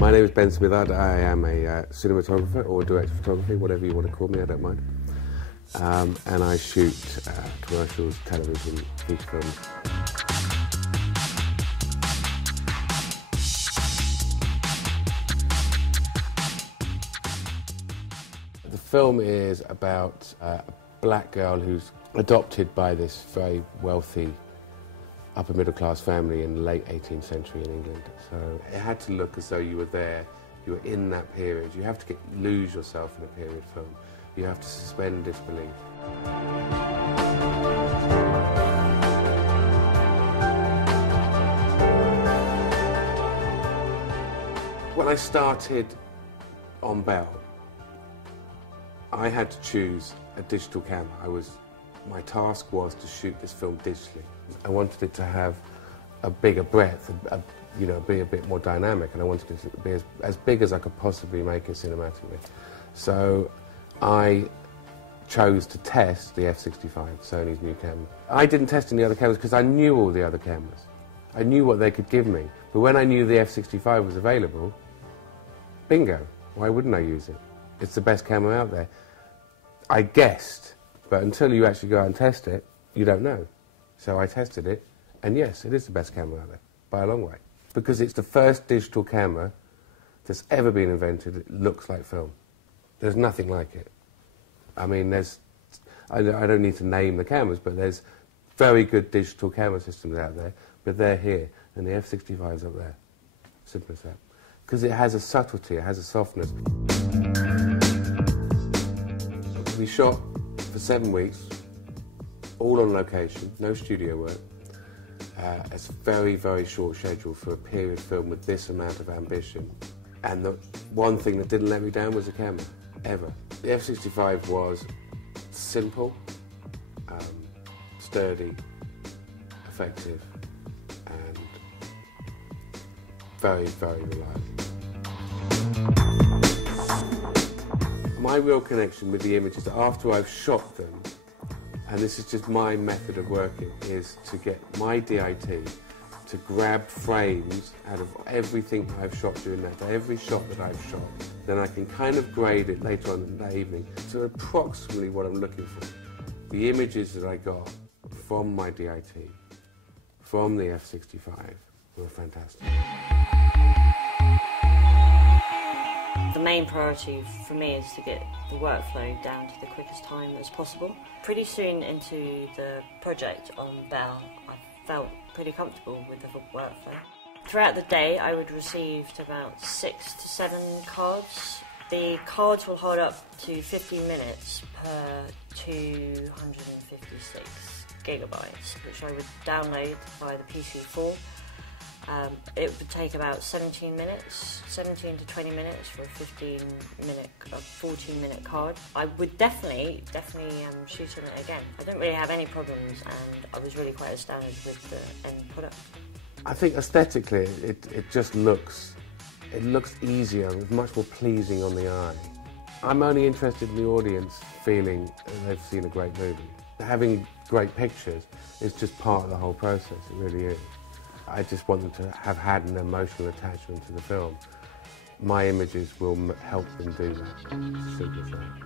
My name is Ben Smithard. I am a cinematographer or director of photography, whatever you want to call me, I don't mind. And I shoot commercials, television, feature films. The film is about a black girl who's adopted by this very wealthy upper middle class family in the late 18th century in England. So it had to look as though you were there, you were in that period. You have to lose yourself in a period film. You have to suspend disbelief. When I started on BELLE, I had to choose a digital camera. My task was to shoot this film digitally. I wanted it to have a bigger breadth, be a bit more dynamic, and I wanted it to be as big as I could possibly make it cinematically. So I chose to test the F65, Sony's new camera. I didn't test any other cameras because I knew all the other cameras. I knew what they could give me. But when I knew the F65 was available, bingo, why wouldn't I use it? It's the best camera out there. I guessed, but until you actually go out and test it, you don't know. So I tested it, and yes, it is the best camera out there, by a long way. Because it's the first digital camera that's ever been invented that looks like film. There's nothing like it. I mean, I don't need to name the cameras, but there's very good digital camera systems out there, but they're here, and the F65's up there. Simple as that. Because it has a subtlety, it has a softness. We shot for 7 weeks, all on location, no studio work. It's a very, very short schedule for a period film with this amount of ambition. And the one thing that didn't let me down was the camera, ever. The F65 was simple, sturdy, effective, and very, very reliable. My real connection with the images after I've shot them, and this is just my method of working, is to get my DIT to grab frames out of everything I've shot during that day, every shot that I've shot. Then I can kind of grade it later on in the evening to approximately what I'm looking for. The images that I got from my DIT, from the F65, were fantastic. The main priority for me is to get the workflow down to the quickest time as possible. Pretty soon into the project on BELLE, I felt pretty comfortable with the workflow. Throughout the day, I would receive about 6 to 7 cards. The cards will hold up to 15 minutes per 256 gigabytes, which I would download via the PC4. It would take about 17 to 20 minutes for a 14-minute card. I would definitely shoot on it again. I don't really have any problems, and I was really quite astounded with the end product. I think aesthetically, it just looks easier, it's much more pleasing on the eye. I'm only interested in the audience feeling they've seen a great movie. Having great pictures is just part of the whole process, it really is. I just want them to have had an emotional attachment to the film. My images will help them do that. Simple as that.